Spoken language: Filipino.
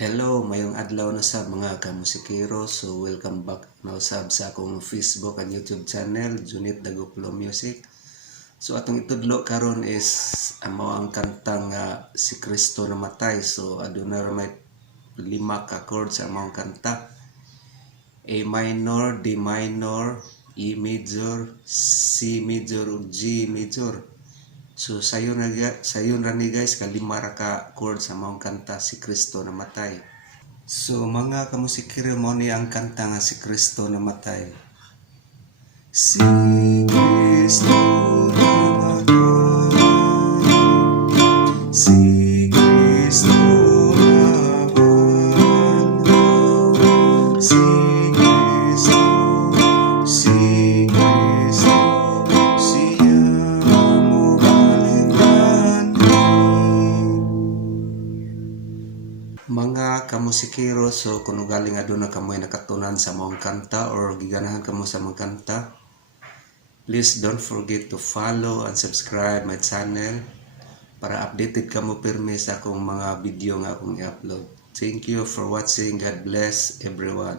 Hello, mayong adlaw na sa mga kamusikero. So, welcome back na usab sa akong Facebook and YouTube channel, Junit Daguplo Music. So, atong itudlo karon is amo ang kantang Si Kristo Namatay. So, aduna ra may 5 ka chords sa among kanta. A minor, D minor, E major, C major, ug G major. So sayon ra ni guys kalima ra ka chord sa maong kanta Si Kristo Namatay. So mga kamusikero mo ni ang kanta nga Si Kristo Namatay. Si Kristo namatay, Si Kristo nabanhaw, Si Kristo, Si Kristo, siya mo mga kamusikero. So kung galing aduna kamoy nakatunan sa mong kanta or giganahan kamo sa mong kanta, please don't forget to follow and subscribe my channel para updated kamo pirmi sa akong mga video nga akong i-upload. Thank you for watching. God bless everyone.